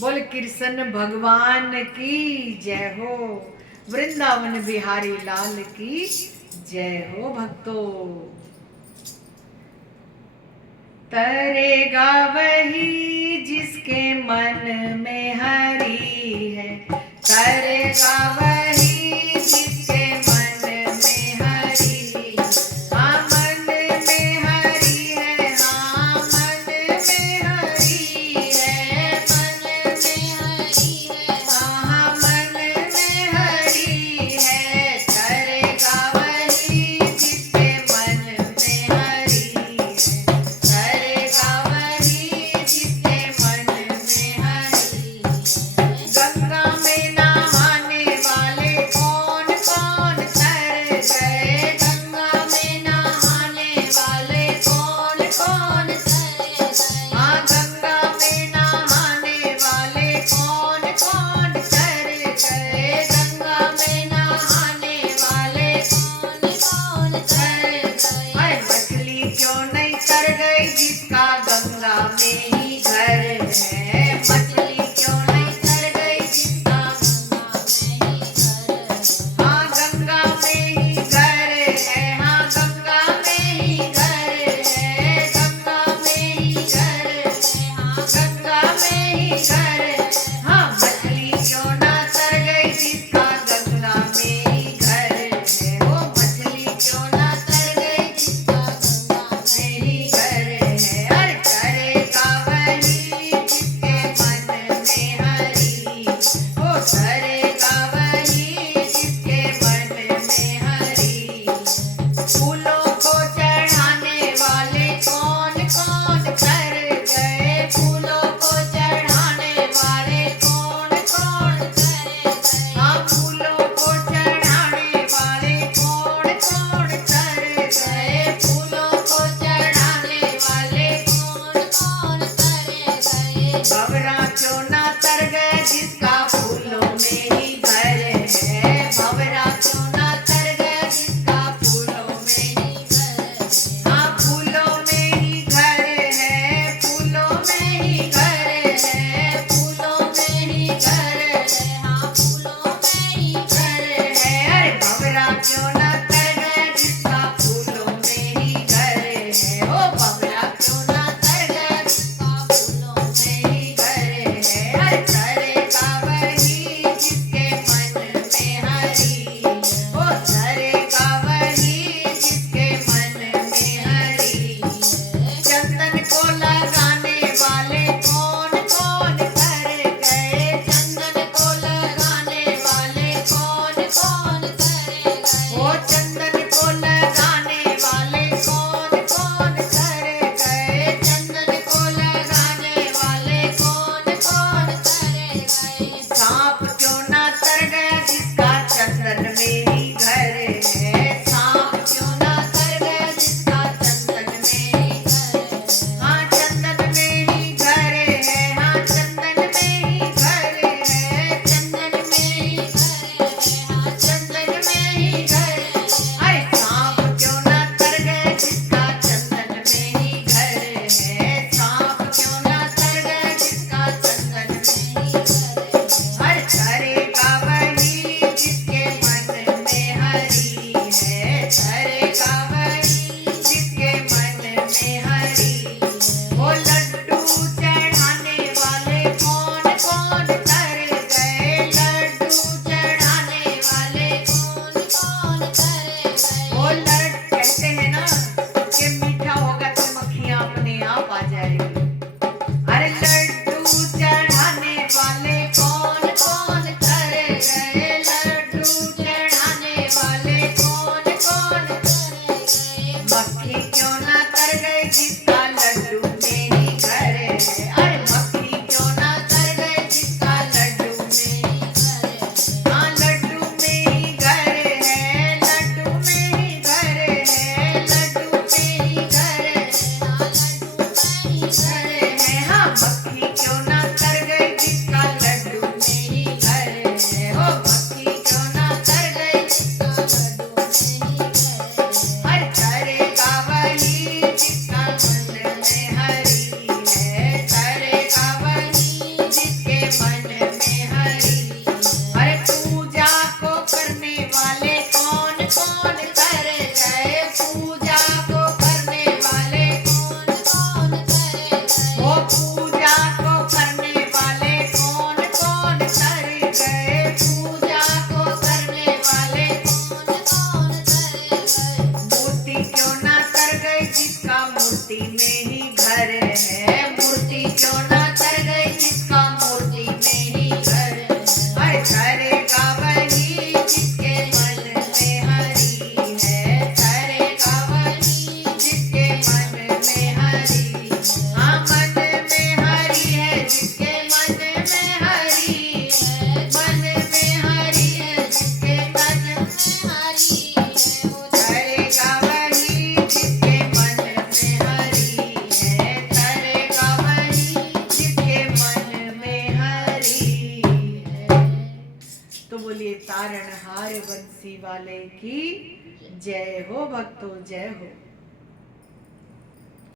बोल कृष्ण भगवान की जय हो। वृंदावन बिहारी लाल की जय हो। भक्तों, तरेगा वही जिसके मन में हरि है। तरेगा वही जिसके मन में हरि। हाँ मन में हरि है, हाँ मन में हरि है, मन में हरि है, हाँ मन में हरि है। तरेगा वही जिसके मन में हरि है। तरेगा वही जिसके मन में हरि है। गंगा में नहाने वाले कौन कौन तर गए। गंगा में नहाने वाले कौन कौन तर गए। हाँ गंगा में नहाने वाले कौन कौन तर गए। गंगा में नहाने वाले कौन कौन तर गए। हाय मछली क्यों नहीं तर गई जिसका गंगा में ही घर है। मछली क्यों नहीं तर गई जिसका गंगा में ही घर है। हाँ गंगा में ही घर है, हाँ गंगा में ही घर है, गंगा में ही घर है, हाँ गंगा में ही घर है। हाँ मछली क्यों ना तर गई जिसका गंगा में ही घर है। वो मछली क्यों ना तर गई जिसका गंगा में ही घर है। अरे तरेगा वही जिसके मन में हरि। ओ तरेगा वही जिसके मन में हरि। फूलों को चढ़ाने वाले कौन कौन तर गए। फूलों को चढ़ाने वाले कौन कौन तर गए। हाँ फूलों को चढ़ाने वाले कौन कौन तर गए। फूलों को चढ़ाने वाले कौन कौन तर गए। भंवरा क्यों ना तर गए जिसका फूलों में ही घर है। भंवरा क्यों ना तर गए जिसका फूलों में ही घर है। हाँ फूलों में ही घर है, फूलों में ही घर है, फूलों में ही घर है, हाँ फूलों में ही घर है। अरे भंवरा क्यों ना तर गए जिसका फूलों में ही घर है। ओ भंवरा क्यों ना तर गए जिसका फूलों में ही घर है। मन में हरि है, मन में हरि है, जिसके मन में हरि है वो तरेगा वही, जिसके मन में हरि है, तरेगा वही, जिसके मन में हरि है। तो बोलिए तारणहार बंसी वाले की जय हो भक्तों, जय हो।